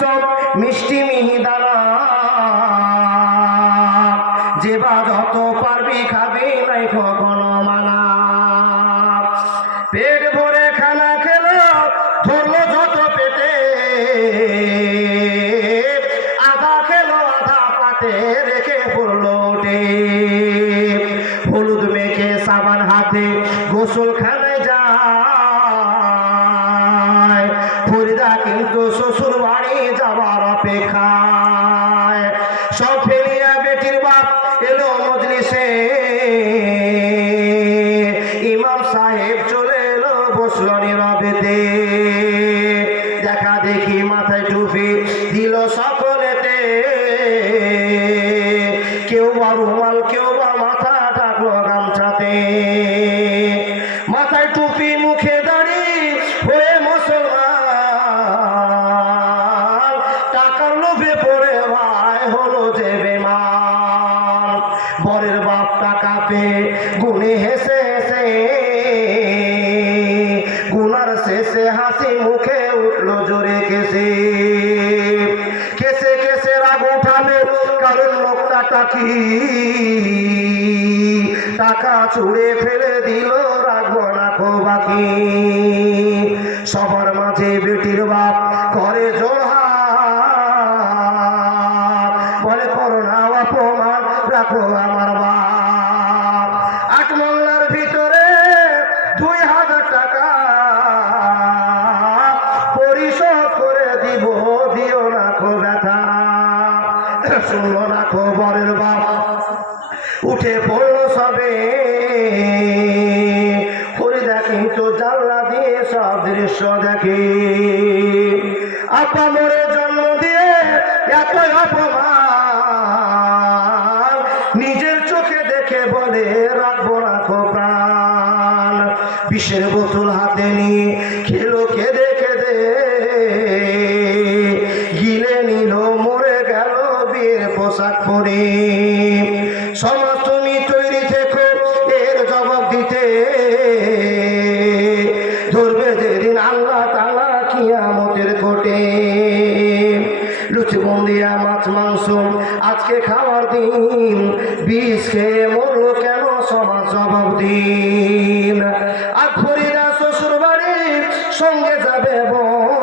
সব মিষ্টি মিহিদানা যে বা যত পারবি খাবি নাই কখনো মানা। পেট ভরে খানা খেলো, ধরলো যত পেটে। আধা খেলো আধা পাতে রেখে পড়ল হলুদ মেখে সাবান হাতে গোসল খানায় সব ফেলিয়া বেটির বাপ এলো মজলিসে। ইমাম সাহেব চলে এলো বসল নীরবেতে। দেখা দেখি মাথায় টুপি দিল সকলেতে। কেউ বা রুমাল, কেউ বা মাথা ঢাকলো গামছাতে। মাথায় বরের বাপ টাকা পেয়ে গুনে হেসে হেসে। গুনার শেষে হাসি মুখে উঠল জোরে কেসে কেসে কেসে রাগ উঠাবে কারণ লোকটা টাকি টাকা চুড়ে ফেলে দিল রাখব না খো বাকি। সবার মাঝে বেটির বাপ করে জোড়হাত বলে করোনা অপমান, রাখো শুনলো না খো বরের বাপ উঠে পড়ল সবে। ফরিদা কিন্তু জানলা দিয়ে সব দৃশ্য দেখে। আপা জন্ম দিয়ে এত অপমান। নিজের চোখে দেখে বলে, রাখব, রাখো প্রাণ। বিষের বোতল হাতে নিয়ে খেলো কেঁদে কেঁদে। পরে সমাজ তুমি তৈরি থেকো, এর জবাব দিতে। ধরবে যেদিন আল্লাহ তালা কিয়ামতের কোটে লুচি বন্দিয়া মাছ, মাংস, আজকে খাওয়ার দিন। বিষ খেয়ে মরলো কেন? সমাজ জবাব দিন। ফরিদা শ্বশুর বাড়ির সঙ্গে যাবে বোন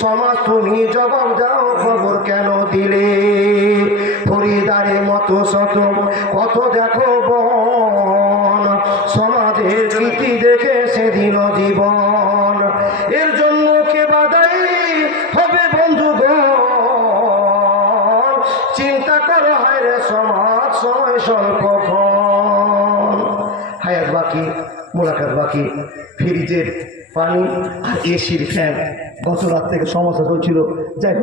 সমাজ তুমি জবাব দাও, খবর কেন দিলে? ফরিদারে মতো শত, কত দেখো বন। সমাজের রীতি দেখে সে দিল জীবন। এর জন্য কে বাদাই হবে বন্ধুগণ? চিন্তা করো, হায় রে সমাজ, সময় স্বল্পক্ষণ হায়াত বাকি মোলাকাত বাকি ফ্রিজের পানি আর এসির ফ্যান গত রাত থেকে সমস্যা চলছিল। যাই